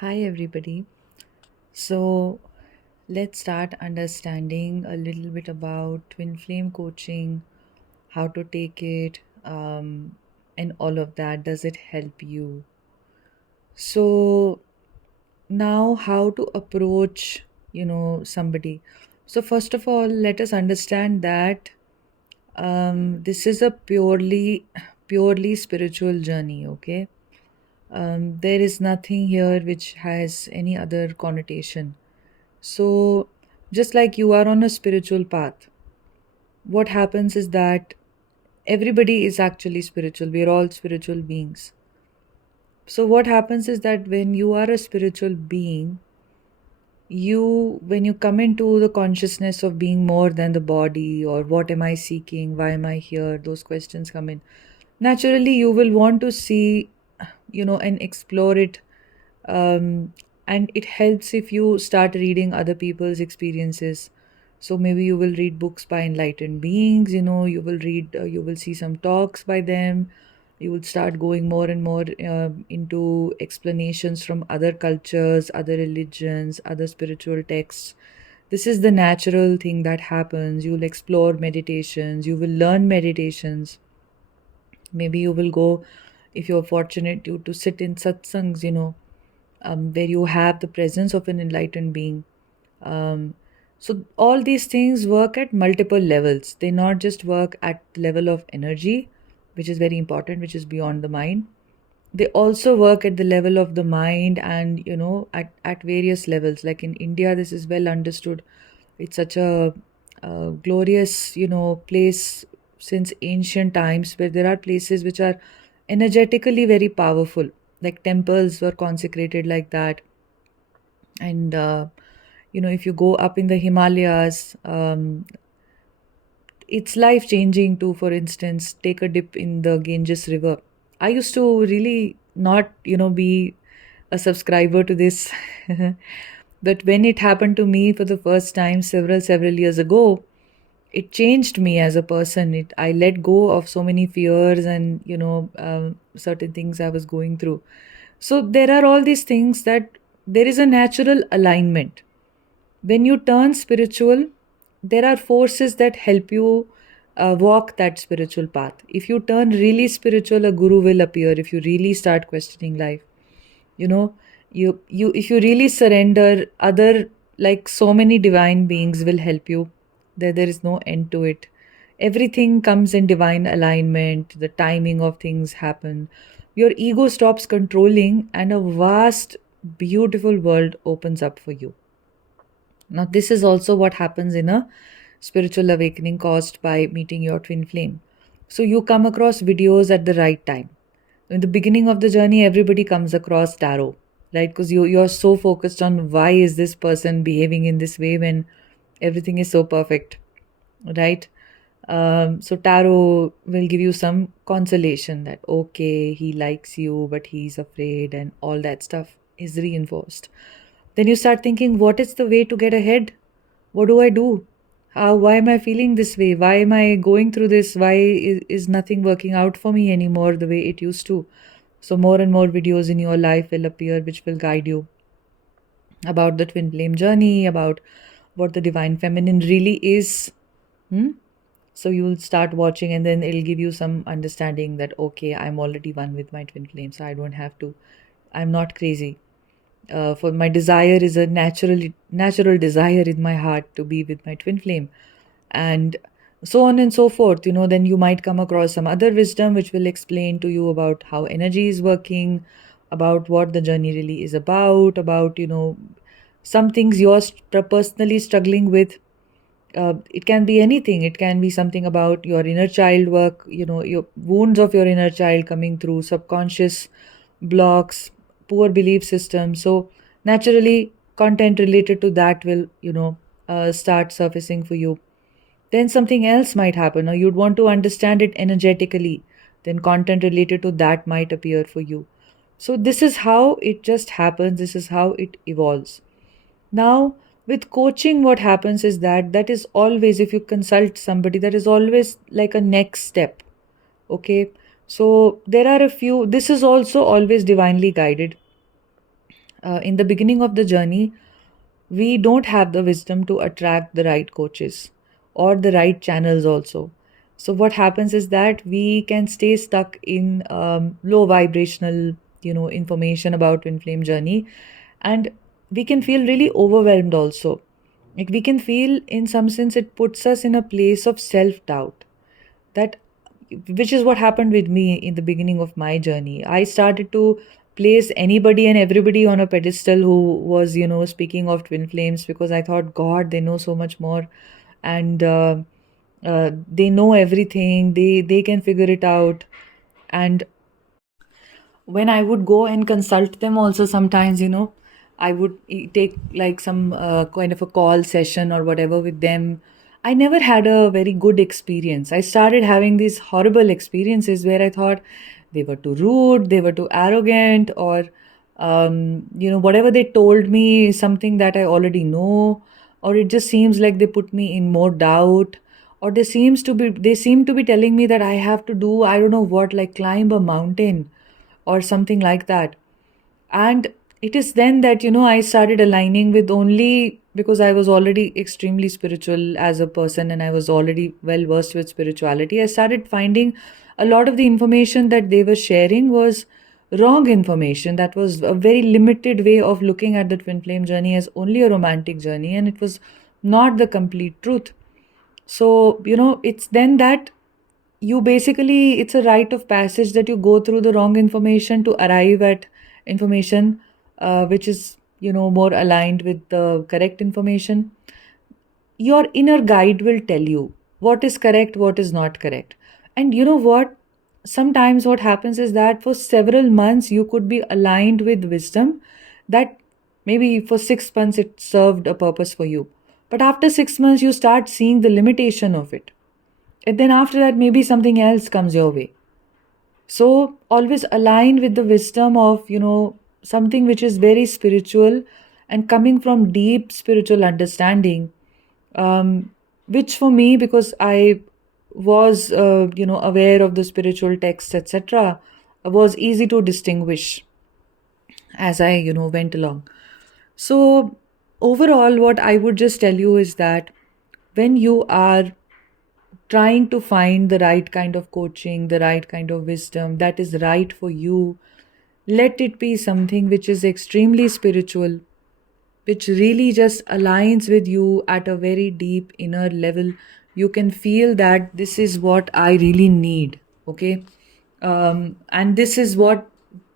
Hi, everybody. So, let's start understanding a little bit about twin flame coaching, how to take it, and all of that. Does it help you? So, now how to approach, somebody. So, first of all, let us understand that this is a purely spiritual journey, okay? There is nothing here which has any other connotation. So, just like you are on a spiritual path, what happens is that everybody is actually spiritual. We're all spiritual beings. So, what happens is that when you are a spiritual being, when you come into the consciousness of being more than the body, or what am I seeking, why am I here, those questions come in. Naturally, you will want to see, and explore it. um, and it helps if you start reading other people's experiences. So maybe you will read books by enlightened beings, you will see some talks by them. You will start going more and more into explanations from other cultures, other religions, other spiritual texts. This is the natural thing that happens. You will explore meditations, you will learn meditations. Maybe you will go, if you're fortunate, to sit in satsangs, where you have the presence of an enlightened being. Um, so all these things work at multiple levels. They not just work at the level of energy, which is very important, which is beyond the mind. They also work at the level of the mind, and at various levels. Like in India, this is well understood. It's such a glorious, place since ancient times, where there are places which are energetically very powerful. Like temples were consecrated like that. And if you go up in the Himalayas, it's life changing to, for instance, take a dip in the Ganges river. I used to really not be a subscriber to this. But when it happened to me for the first time several years ago, it changed me as a person. I let go of so many fears and certain things I was going through. So there are all these things that there is a natural alignment. When you turn spiritual, there are forces that help you walk that spiritual path. If you turn really spiritual, a guru will appear. If you really start questioning life, you know, you if you really surrender, other, like, so many divine beings will help you. There is no end to it. Everything comes in divine alignment. The timing of things happen. Your ego stops controlling, and a vast, beautiful world opens up for you. Now, this is also what happens in a spiritual awakening caused by meeting your twin flame. So, you come across videos at the right time. In the beginning of the journey, everybody comes across tarot, right? Because you're so focused on why is this person behaving in this way when everything is so perfect, right? So, tarot will give you some consolation that, okay, he likes you, but he's afraid, and all that stuff is reinforced. Then you start thinking, what is the way to get ahead? What do I do? Why am I feeling this way? Why am I going through this? Why is nothing working out for me anymore the way it used to? So, more and more videos in your life will appear which will guide you about the twin flame journey, about what the divine feminine really is. Hmm? So, you will start watching, and then it'll give you some understanding that, okay, I'm already one with my twin flame, so I don't have to, I'm not crazy. For my desire is a natural desire in my heart to be with my twin flame, and so on and so forth. Then you might come across some other wisdom which will explain to you about how energy is working, about what the journey really is about some things you're personally struggling with. It can be anything. It can be something about your inner child work, your wounds of your inner child coming through, subconscious blocks, poor belief system. So naturally, content related to that will start surfacing for you. Then something else might happen, or you'd want to understand it energetically. Then content related to that might appear for you. So this is how it just happens. This is how it evolves. Now, with coaching, what happens is that is always, if you consult somebody, that is always like a next step. Okay. So there are a few, this is also always divinely guided. In the beginning of the journey, we don't have the wisdom to attract the right coaches or the right channels also. So what happens is that we can stay stuck in low vibrational, information about twin flame journey, and we can feel really overwhelmed also. Like we can feel, in some sense, it puts us in a place of self doubt. That, which is what happened with me in the beginning of my journey. I started to place anybody and everybody on a pedestal who was, speaking of twin flames, because I thought, God, they know so much more, and they know everything. They can figure it out. And when I would go and consult them also, sometimes, I would take like some kind of a call session or whatever with them. I never had a very good experience. I started having these horrible experiences where I thought they were too rude, they were too arrogant, or whatever they told me is something that I already know, or it just seems like they put me in more doubt, or they seem to be telling me that I have to do, I don't know what, like climb a mountain or something like that. And it is then that, I started aligning with, only because I was already extremely spiritual as a person and I was already well versed with spirituality. I started finding a lot of the information that they were sharing was wrong information. That was a very limited way of looking at the twin flame journey as only a romantic journey, and it was not the complete truth. So, it's then that you basically, it's a rite of passage that you go through the wrong information to arrive at information which is, more aligned with the correct information. Your inner guide will tell you what is correct, what is not correct. And you know what, sometimes what happens is that for several months you could be aligned with wisdom, that maybe for 6 months it served a purpose for you, but after 6 months you start seeing the limitation of it, and then after that, maybe something else comes your way. So always align with the wisdom of, something which is very spiritual and coming from deep spiritual understanding. Which for me, because I was, aware of the spiritual texts, etc., was easy to distinguish as I, went along. So overall, what I would just tell you is that when you are trying to find the right kind of coaching, the right kind of wisdom that is right for you, let it be something which is extremely spiritual, which really just aligns with you at a very deep inner level. You can feel that this is what I really need. Okay. And this is why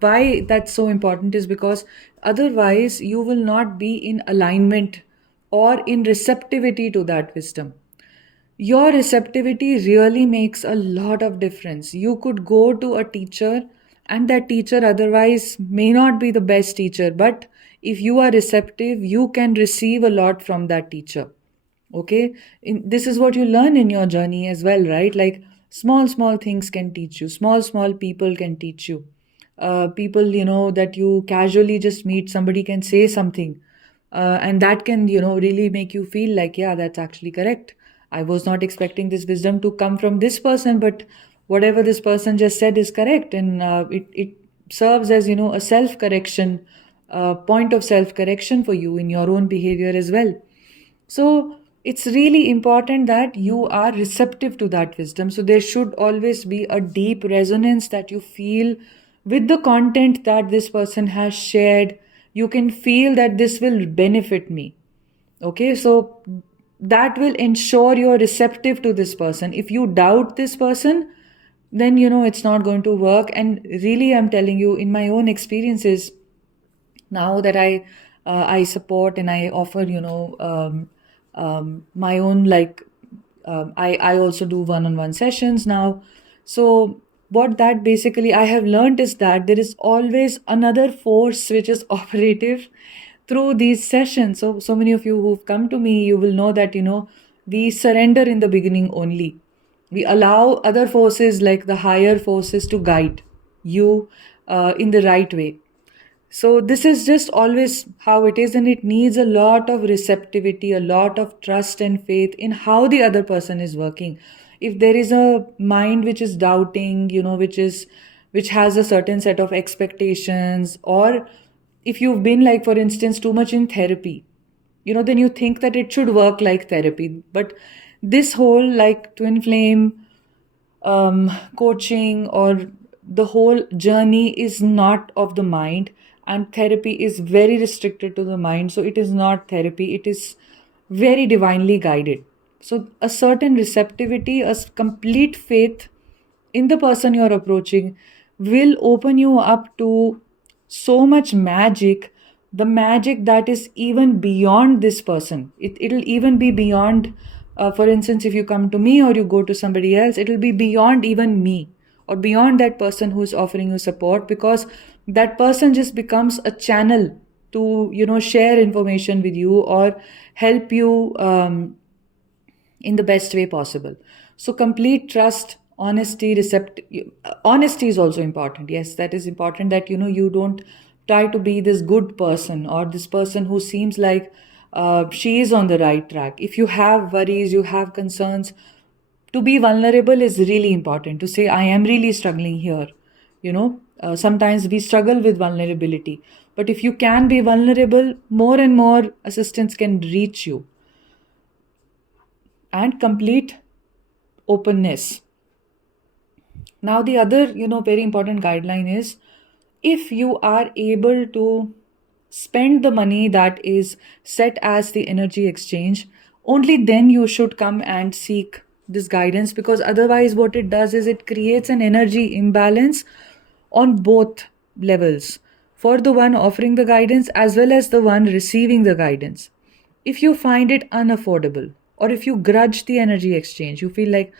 that's so important is because otherwise you will not be in alignment or in receptivity to that wisdom. Your receptivity really makes a lot of difference. You could go to a teacher, and that teacher otherwise may not be the best teacher, but if you are receptive, you can receive a lot from that teacher. Okay. This is what you learn in your journey as well, right? Like small things can teach you, small people can teach you. People, that you casually just meet, somebody can say something, and that can, really make you feel like, yeah, that's actually correct. I was not expecting this wisdom to come from this person, but whatever this person just said is correct, and it serves as, a self correction, point of self correction for you in your own behavior as well. So it's really important that you are receptive to that wisdom. So there should always be a deep resonance that you feel with the content that this person has shared. You can feel that this will benefit me. Okay, so that will ensure you're receptive to this person. If you doubt this person, then it's not going to work. And really, I'm telling you, in my own experiences, now that I support and I offer, my own, like, I also do one-on-one sessions now. So what that basically I have learned is that there is always another force which is operative through these sessions. So many of you who've come to me, you will know that, we surrender in the beginning only. We allow other forces, like the higher forces, to guide you in the right way. So this is just always how it is, and it needs a lot of receptivity, a lot of trust and faith in how the other person is working. If there is a mind which is doubting, which has a certain set of expectations, or if you've been, like, for instance, too much in therapy, then you think that it should work like therapy. But this whole, like, twin flame coaching, or the whole journey is not of the mind, and therapy is very restricted to the mind. So it is not therapy, it is very divinely guided. So a certain receptivity, complete faith in the person you're approaching will open you up to so much magic, the magic that is even beyond this person. It'll even be beyond, for instance, if you come to me or you go to somebody else, it'll be beyond even me, or beyond that person who's offering you support, because that person just becomes a channel to, share information with you or help you in the best way possible. So complete trust, honesty, honesty is also important. Yes, that is important, that you don't try to be this good person, or this person who seems like she is on the right track. If you have worries, you have concerns, to be vulnerable is really important. To say, I am really struggling here. Sometimes we struggle with vulnerability, but if you can be vulnerable, more and more assistance can reach you. And complete openness. Now, the other, very important guideline is, if you are able to spend the money that is set as the energy exchange, only then you should come and seek this guidance, because otherwise, what it does is it creates an energy imbalance on both levels, for the one offering the guidance as well as the one receiving the guidance. If you find it unaffordable, or if you grudge the energy exchange, you feel like,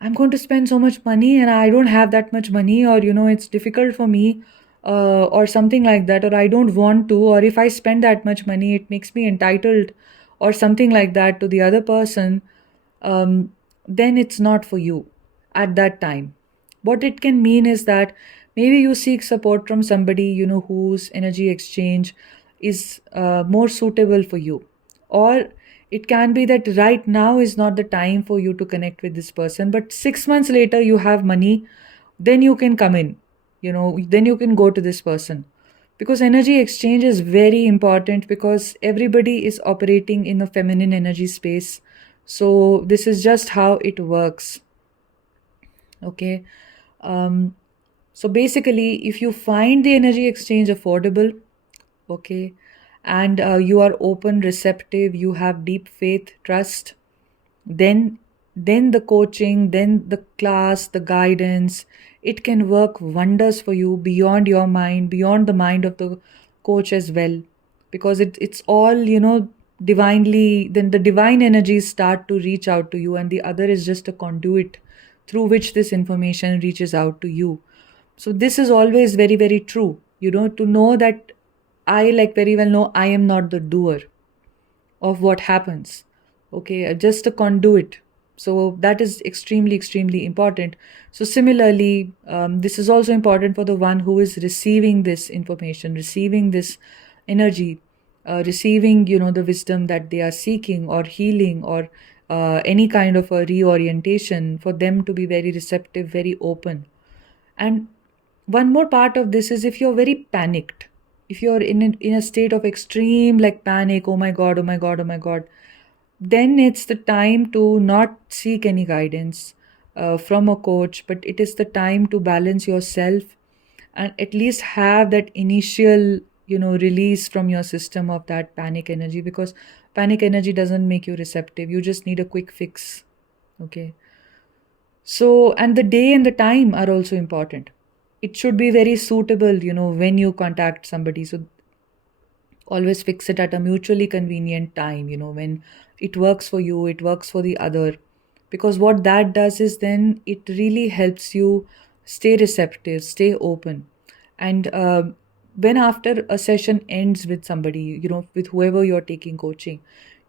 I'm going to spend so much money and I don't have that much money, or it's difficult for me, or something like that, or I don't want to, or if I spend that much money, it makes me entitled, or something like that, to the other person, then it's not for you at that time. What it can mean is that maybe you seek support from somebody, whose energy exchange is more suitable for you. Or it can be that right now is not the time for you to connect with this person, but 6 months later you have money, then you can come in, then you can go to this person. Because energy exchange is very important, because everybody is operating in a feminine energy space. So this is just how it works. Okay. So basically, if you find the energy exchange affordable, okay, and you are open, receptive, you have deep faith, trust, then the coaching, then the class, the guidance, it can work wonders for you, beyond your mind, beyond the mind of the coach as well. Because it's all, divinely, then the divine energies start to reach out to you, and the other is just a conduit through which this information reaches out to you. So this is always very, very true, to know that I, like, very well know I am not the doer of what happens. Okay, just a conduit. So that is extremely, extremely important. So similarly, this is also important for the one who is receiving this information, receiving this energy, receiving, the wisdom that they are seeking, or healing, or any kind of a reorientation, for them to be very receptive, very open. And one more part of this is, if you're very panicked, if you're in a state of extreme, like, panic, oh my god, oh my god, oh my god, then it's the time to not seek any guidance from a coach, but it is the time to balance yourself, and at least have that initial, release from your system of that panic energy, because panic energy doesn't make you receptive. You just need a quick fix. Okay. So, and the day and the time are also important. It should be very suitable, when you contact somebody. So always fix it at a mutually convenient time, when it works for you, it works for the other. Because what that does is, then it really helps you stay receptive, stay open. And when after a session ends with somebody, with whoever you're taking coaching,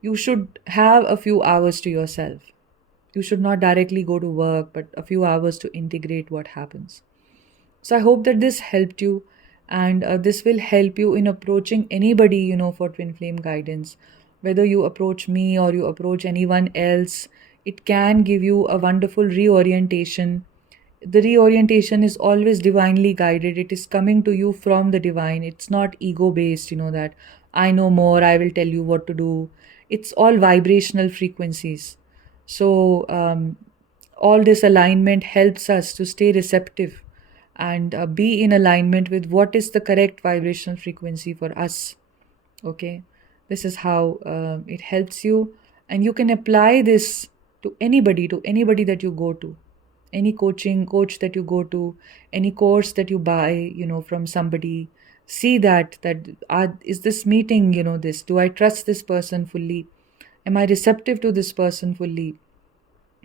you should have a few hours to yourself. You should not directly go to work, but a few hours to integrate what happens. So I hope that this helped you, and this will help you in approaching anybody, for twin flame guidance. Whether you approach me or you approach anyone else, it can give you a wonderful reorientation. The reorientation is always divinely guided. It is coming to you from the divine. It's not ego based, that I know more, I will tell you what to do. It's all vibrational frequencies. So, all this alignment helps us to stay receptive and be in alignment with what is the correct vibrational frequency for us. Okay, this is how it helps you, and you can apply this to anybody that you go to, any coaching coach that you go to, any course that you buy, from somebody. See that is this meeting, this, do I trust this person fully? Am I receptive to this person fully?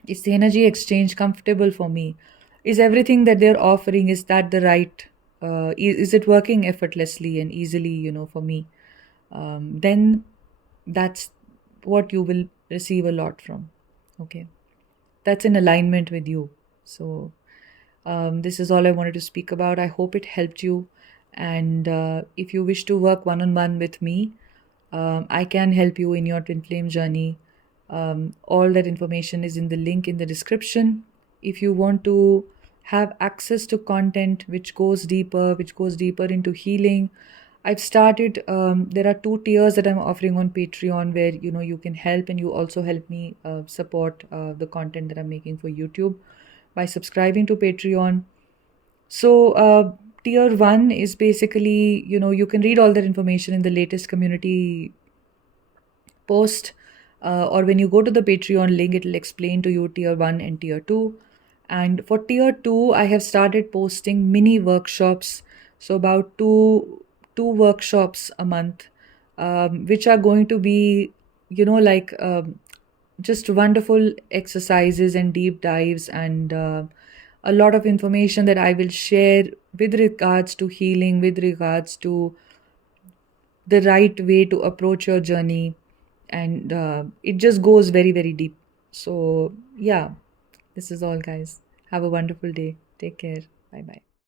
Is the energy exchange comfortable for me? Is everything that they're offering, is that the right, is it working effortlessly and easily, for me? Then that's what you will receive a lot from. Okay, that's in alignment with you. So this is all I wanted to speak about. I hope it helped you. And if you wish to work one on one with me, I can help you in your twin flame journey. All that information is in the link in the description. If you want to have access to content which goes deeper into healing, I've started. There are 2 tiers that I'm offering on Patreon, where you can help, and you also help me support the content that I'm making for YouTube by subscribing to Patreon. So, tier one is basically, you can read all that information in the latest community post, or when you go to the Patreon link, it will explain to you tier one and tier two. And for tier two, I have started posting mini workshops, so about two workshops a month, which are going to be, like just wonderful exercises and deep dives, and a lot of information that I will share with regards to healing, with regards to the right way to approach your journey. And it just goes very, very deep. So, yeah, this is all, guys. Have a wonderful day. Take care. Bye bye.